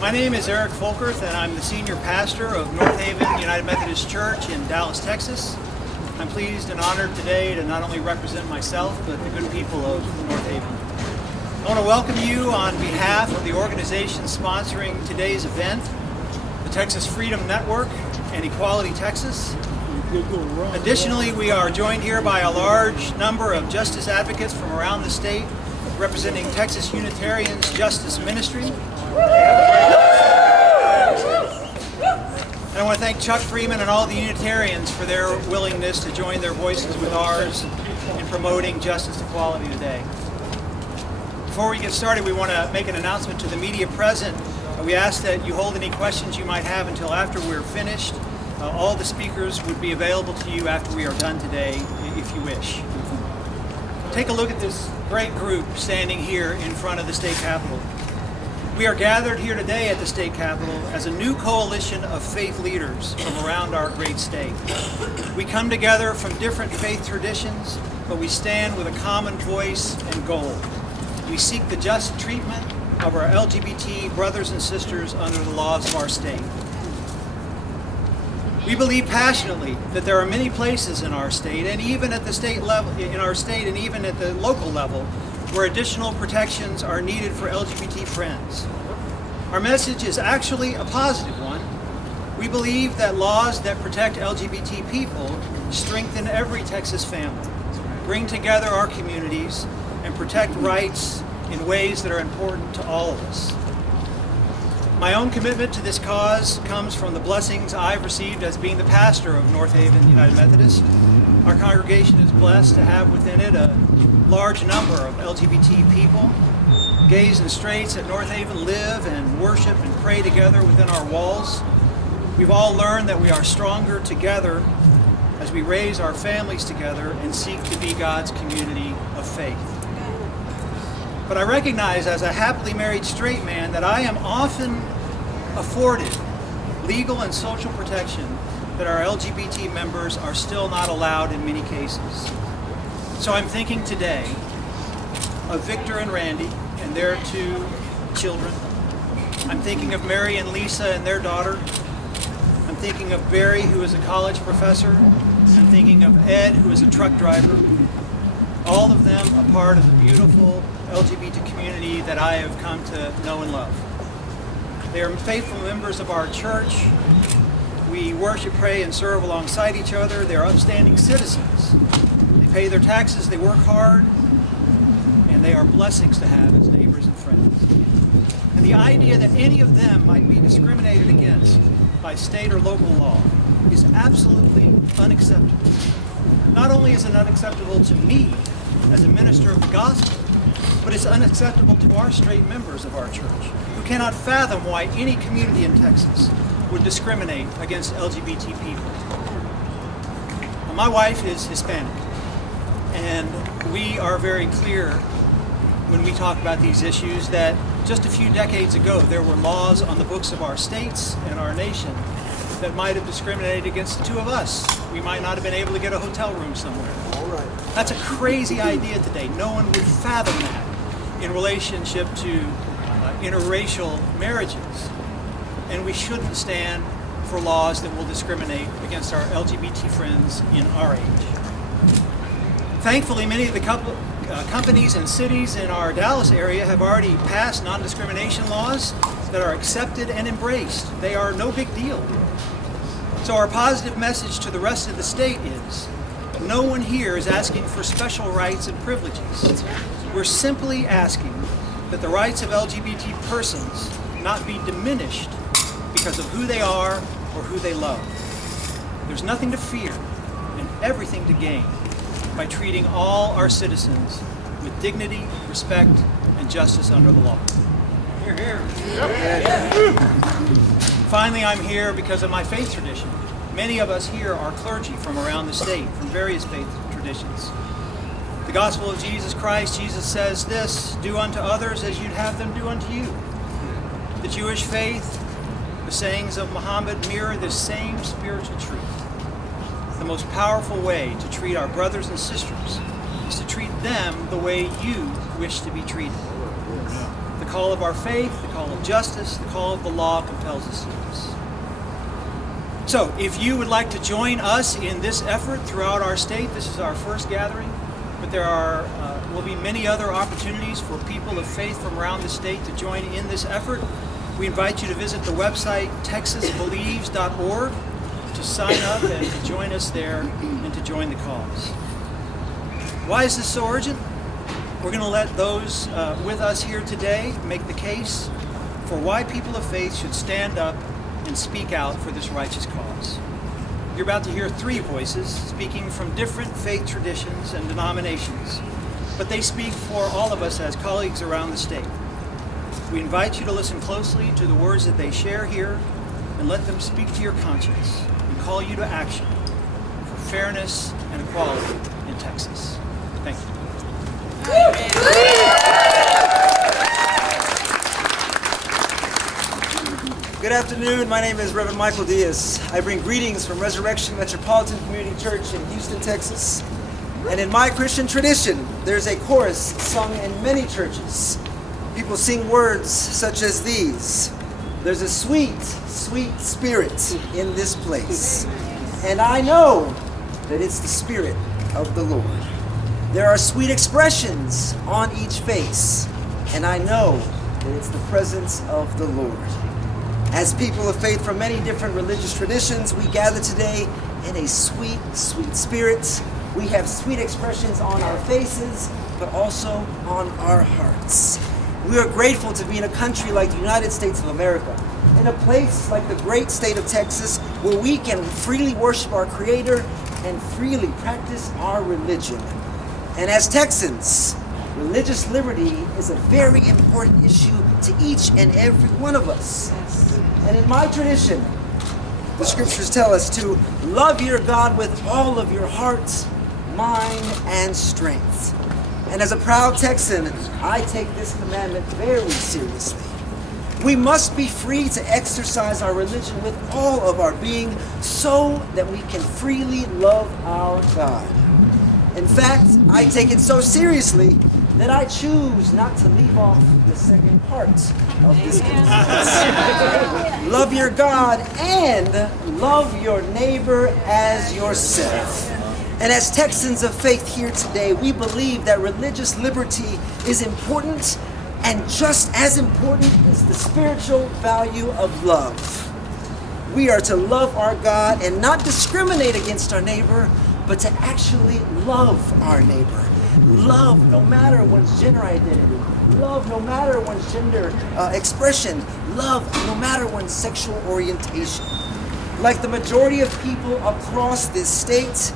My name is Eric Folkerth, and I'm the senior pastor of North Haven United Methodist Church in Dallas, Texas. I'm pleased and honored today to not only represent myself, but the good people of North Haven. I want to welcome you on behalf of the organization sponsoring today's event, the Texas Freedom Network and Equality Texas. Additionally, we are joined here by a large number of justice advocates from around the state representing Texas Unitarians Justice Ministry. And I want to thank Chuck Freeman and all the Unitarians for their willingness to join their voices with ours in promoting justice equality today. Before we get started, we want to make an announcement to the media present. We ask that you hold any questions you might have until after we're finished. All the speakers would be available to you after we are done today, if you wish. Take a look at this great group standing here in front of the state capitol. We are gathered here today at the state capitol as a new coalition of faith leaders from around our great state. We come together from different faith traditions, but we stand with a common voice and goal. We seek the just treatment of our LGBT brothers and sisters under the laws of our state. We believe passionately that there are many places in our state, and even at the state level, in our state, and even at the local level, where additional protections are needed for LGBT friends. Our message is actually a positive one. We believe that laws that protect LGBT people strengthen every Texas family, bring together our communities, and protect rights in ways that are important to all of us. My own commitment to this cause comes from the blessings I've received as being the pastor of North Haven United Methodist. Our congregation is blessed to have within it a large number of LGBT people. Gays and straights at North Haven live and worship and pray together within our walls. We've all learned that we are stronger together as we raise our families together and seek to be God's community of faith. But I recognize as a happily married straight man that I am often afforded legal and social protection that our LGBT members are still not allowed in many cases. So I'm thinking today of Victor and Randy and their 2 children. I'm thinking of Mary and Lisa and their daughter. I'm thinking of Barry, who is a college professor. I'm thinking of Ed, who is a truck driver. All of them a part of the beautiful LGBT community that I have come to know and love. They are faithful members of our church. We worship, pray, and serve alongside each other. They are upstanding citizens. They pay their taxes, they work hard, and they are blessings to have as neighbors and friends. And the idea that any of them might be discriminated against by state or local law is absolutely unacceptable. Not only is it unacceptable to me as a minister of the gospel, but it's unacceptable to our straight members of our church, who cannot fathom why any community in Texas would discriminate against LGBT people. My wife is Hispanic, and we are very clear when we talk about these issues that just a few decades ago there were laws on the books of our states and our nation that might have discriminated against the 2 of us. We might not have been able to get a hotel room somewhere. All right. That's a crazy idea today. No one would fathom that in relationship to interracial marriages. And we shouldn't stand for laws that will discriminate against our LGBT friends in our age. Thankfully, many of the companies and cities in our Dallas area have already passed non-discrimination laws that are accepted and embraced. They are no big deal. So our positive message to the rest of the state is, no one here is asking for special rights and privileges. We're simply asking that the rights of LGBT persons not be diminished because of who they are or who they love. There's nothing to fear and everything to gain by treating all our citizens with dignity, respect, and justice under the law. Hear, hear. Yep. Finally, I'm here because of my faith tradition. Many of us here are clergy from around the state, from various faith traditions. The gospel of Jesus Christ, Jesus says this, do unto others as you'd have them do unto you. The Jewish faith, the sayings of Muhammad mirror this same spiritual truth. The most powerful way to treat our brothers and sisters is to treat them the way you wish to be treated. The call of our faith, the call of justice, the call of the law compels us to this. So, if you would like to join us in this effort throughout our state, this is our first gathering, but there will be many other opportunities for people of faith from around the state to join in this effort. We invite you to visit the website texasbelieves.org to sign up and to join us there and to join the cause. Why is this so urgent? We're going to let those with us here today make the case for why people of faith should stand up and speak out for this righteous cause. You're about to hear three voices speaking from different faith traditions and denominations, but they speak for all of us as colleagues around the state. We invite you to listen closely to the words that they share here and let them speak to your conscience and call you to action for fairness and equality in Texas. Thank you. Good afternoon. My name is Reverend Michael Diaz. I bring greetings from Resurrection Metropolitan Community Church in Houston, Texas. And in my Christian tradition, there's a chorus sung in many churches. People sing words such as these. There's a sweet, sweet spirit in this place. And I know that it's the Spirit of the Lord. There are sweet expressions on each face. And I know that it's the presence of the Lord. As people of faith from many different religious traditions, we gather today in a sweet, sweet spirit. We have sweet expressions on our faces, but also on our hearts. We are grateful to be in a country like the United States of America, in a place like the great state of Texas, where we can freely worship our Creator and freely practice our religion. And as Texans, religious liberty is a very important issue to each and every one of us. And in my tradition, the scriptures tell us to love your God with all of your heart, mind, and strength. And as a proud Texan, I take this commandment very seriously. We must be free to exercise our religion with all of our being so that we can freely love our God. In fact, I take it so seriously that I choose not to leave off the second part of this commandment. Love your God and love your neighbor as yourself. And as Texans of faith here today, we believe that religious liberty is important, and just as important is the spiritual value of love. We are to love our God and not discriminate against our neighbor, but to actually love our neighbor. Love no matter one's gender identity. Love no matter one's gender expression. Love no matter one's sexual orientation. Like the majority of people across this state,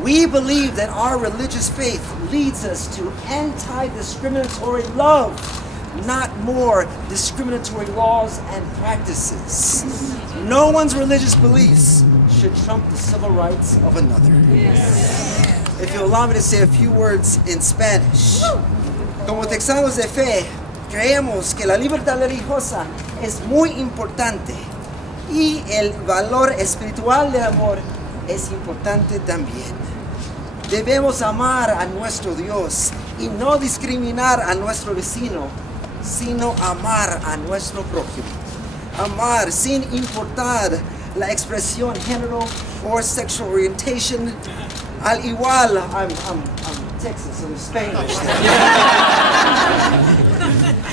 we believe that our religious faith leads us to anti-discriminatory love, not more discriminatory laws and practices. No one's religious beliefs should trump the civil rights of another. If you'll allow me to say a few words in Spanish. Como texanos de fe, creemos que la libertad religiosa es muy importante y el valor espiritual del amor es importante también. Debemos amar a nuestro Dios y no discriminar a nuestro vecino, sino amar a nuestro prójimo. Amar sin importar la expresión género or sexual orientation. Al igual, I'm Texas, so I'm Spanish.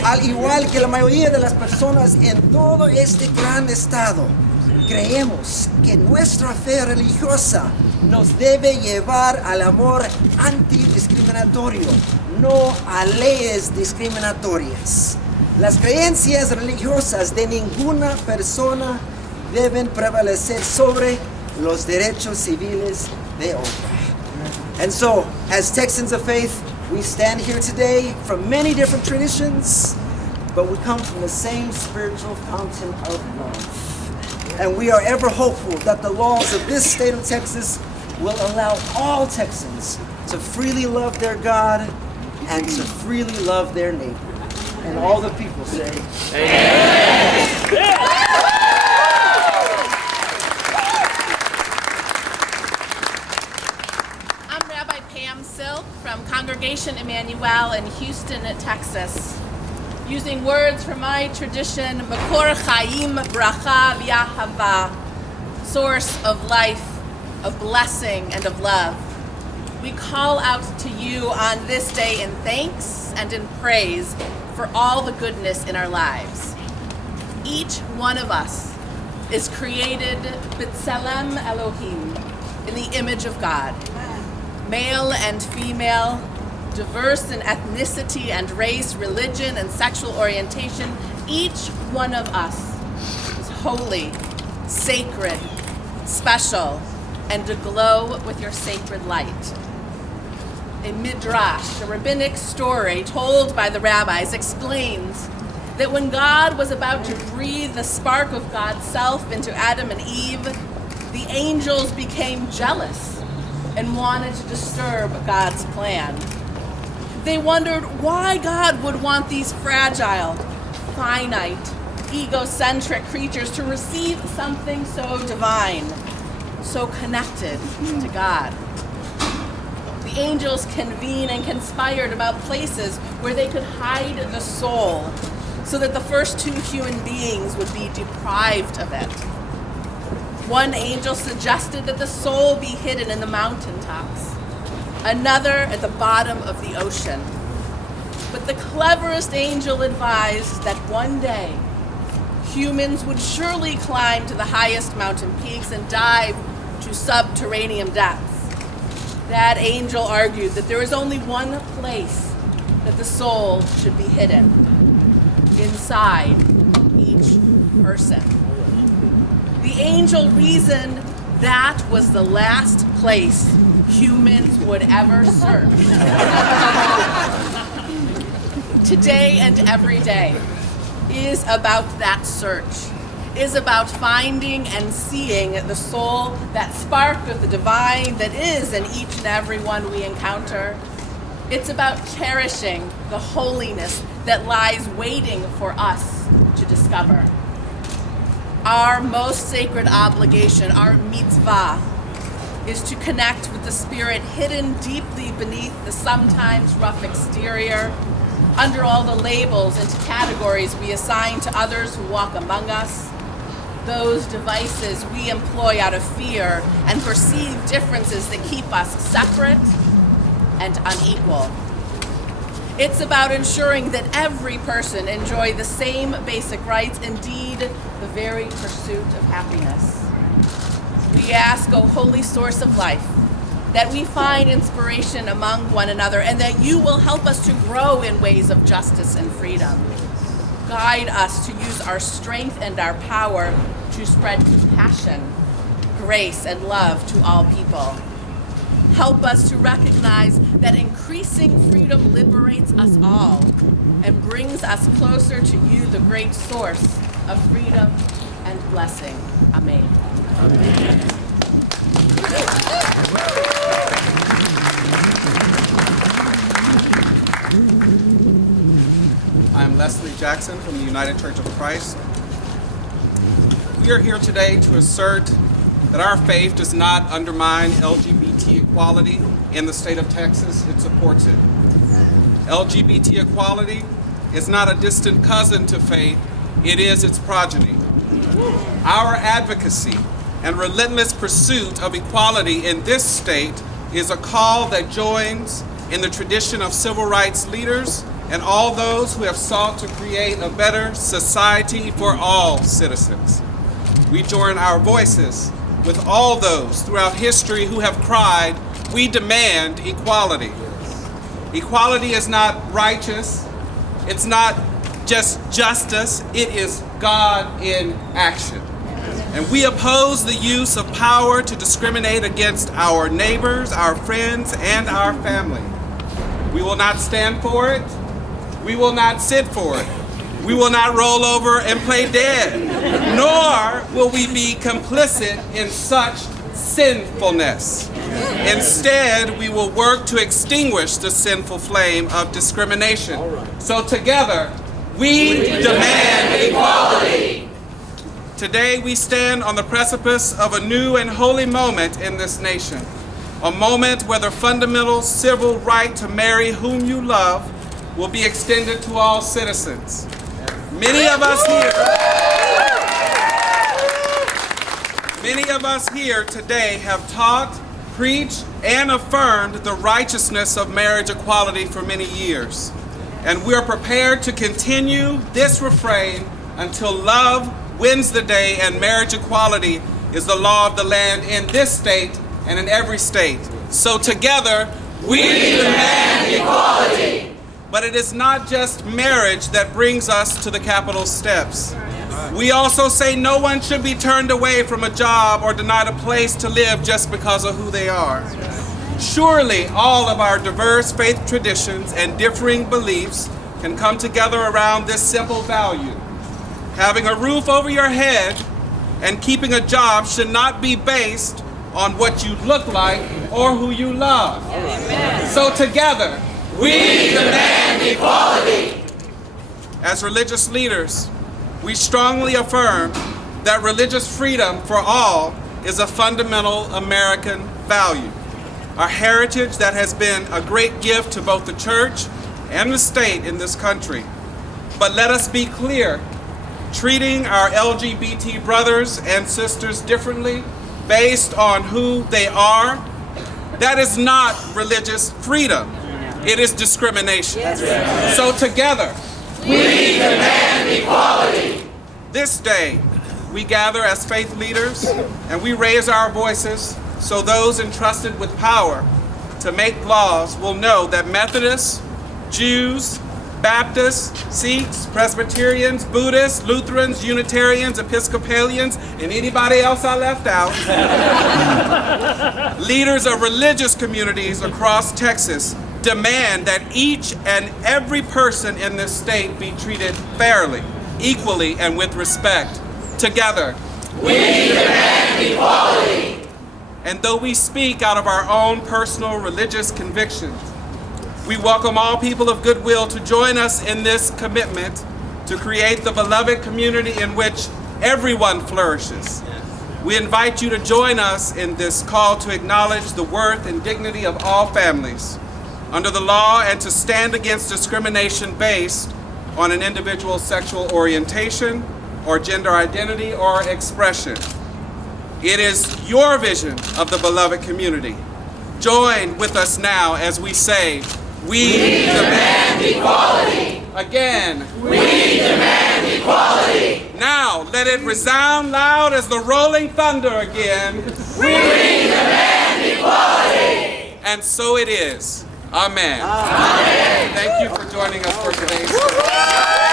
Al igual que la mayoría de las personas en todo este gran estado, creemos que nuestra fe religiosa nos debe llevar al amor antidiscriminatorio, no a leyes discriminatorias. Las creencias religiosas de ninguna persona deben prevalecer sobre los derechos civiles de otra. And so, as Texans of faith, we stand here today from many different traditions, but we come from the same spiritual fountain of love. And we are ever hopeful that the laws of this state of Texas will allow all Texans to freely love their God and to freely love their neighbor. And all the people say, Amen. From Congregation Emmanuel in Houston, Texas. using words from my tradition, Makor Chaim Bracha V'Ahava, source of life, of blessing, and of love. We call out to you on this day in thanks and in praise for all the goodness in our lives. Each one of us is created B'Tselem Elohim, in the image of God. Male and female, diverse in ethnicity and race, religion and sexual orientation, each one of us is holy, sacred, special, and aglow with your sacred light. A midrash, a rabbinic story told by the rabbis, explains that when God was about to breathe the spark of God's self into Adam and Eve, the angels became jealous and wanted to disturb God's plan. They wondered why God would want these fragile, finite, egocentric creatures to receive something so divine, so connected to God. The angels convened and conspired about places where they could hide the soul so that the first two human beings would be deprived of it. One angel suggested that the soul be hidden in the mountaintops, another at the bottom of the ocean. But the cleverest angel advised that one day humans would surely climb to the highest mountain peaks and dive to subterranean depths. That angel argued that there is only one place that the soul should be hidden: inside each person. The angel reasoned that was the last place humans would ever search. Today and every day is about that search, is about finding and seeing the soul, that spark of the divine that is in each and every one we encounter. It's about cherishing the holiness that lies waiting for us to discover. Our most sacred obligation, our mitzvah, is to connect with the spirit hidden deeply beneath the sometimes rough exterior, under all the labels and categories we assign to others who walk among us, those devices we employ out of fear and perceived differences that keep us separate and unequal. It's about ensuring that every person enjoy the same basic rights, indeed, the very pursuit of happiness. We ask, O holy source of life, that we find inspiration among one another and that you will help us to grow in ways of justice and freedom. Guide us to use our strength and our power to spread compassion, grace, and love to all people. Help us to recognize that increasing freedom liberates us all and brings us closer to you, the great source of freedom and blessing. Amen. Amen. I'm Leslie Jackson from the United Church of Christ. We are here today to assert that our faith does not undermine LGBT equality in the state of Texas. It supports it. LGBT equality is not a distant cousin to faith, it is its progeny. Our advocacy and relentless pursuit of equality in this state is a call that joins in the tradition of civil rights leaders and all those who have sought to create a better society for all citizens. We join our voices with all those throughout history who have cried, "We demand equality." Equality is not righteous, it's not just justice, it is God in action. And we oppose the use of power to discriminate against our neighbors, our friends, and our family. We will not stand for it. We will not sit for it. We will not roll over and play dead, nor will we be complicit in such sinfulness. Instead, we will work to extinguish the sinful flame of discrimination. So together, we demand equality. Today, we stand on the precipice of a new and holy moment in this nation, a moment where the fundamental civil right to marry whom you love will be extended to all citizens. Many of us here today have taught, preached, and affirmed the righteousness of marriage equality for many years. And we are prepared to continue this refrain until love wins the day and marriage equality is the law of the land in this state and in every state. So together, we demand equality. But it is not just marriage that brings us to the Capitol steps. We also say no one should be turned away from a job or denied a place to live just because of who they are. Surely all of our diverse faith traditions and differing beliefs can come together around this simple value. Having a roof over your head and keeping a job should not be based on what you look like or who you love. Amen. So together, we demand equality. As religious leaders, we strongly affirm that religious freedom for all is a fundamental American value, a heritage that has been a great gift to both the church and the state in this country. But let us be clear, treating our LGBT brothers and sisters differently based on who they are, that is not religious freedom. It is discrimination. Yes. So together, we demand equality. This day, we gather as faith leaders and we raise our voices so those entrusted with power to make laws will know that Methodists, Jews, Baptists, Sikhs, Presbyterians, Buddhists, Lutherans, Unitarians, Episcopalians, and anybody else I left out, leaders of religious communities across Texas demand that each and every person in this state be treated fairly, equally, and with respect. Together, we demand equality. And though we speak out of our own personal religious convictions, we welcome all people of goodwill to join us in this commitment to create the beloved community in which everyone flourishes. We invite you to join us in this call to acknowledge the worth and dignity of all families under the law and to stand against discrimination based on an individual's sexual orientation or gender identity or expression. It is your vision of the beloved community. Join with us now as we say, we demand equality. Again, we demand equality. Now, let it resound loud as the rolling thunder again. We demand equality. And so it is. Amen. Amen. Thank you for joining us for today's service.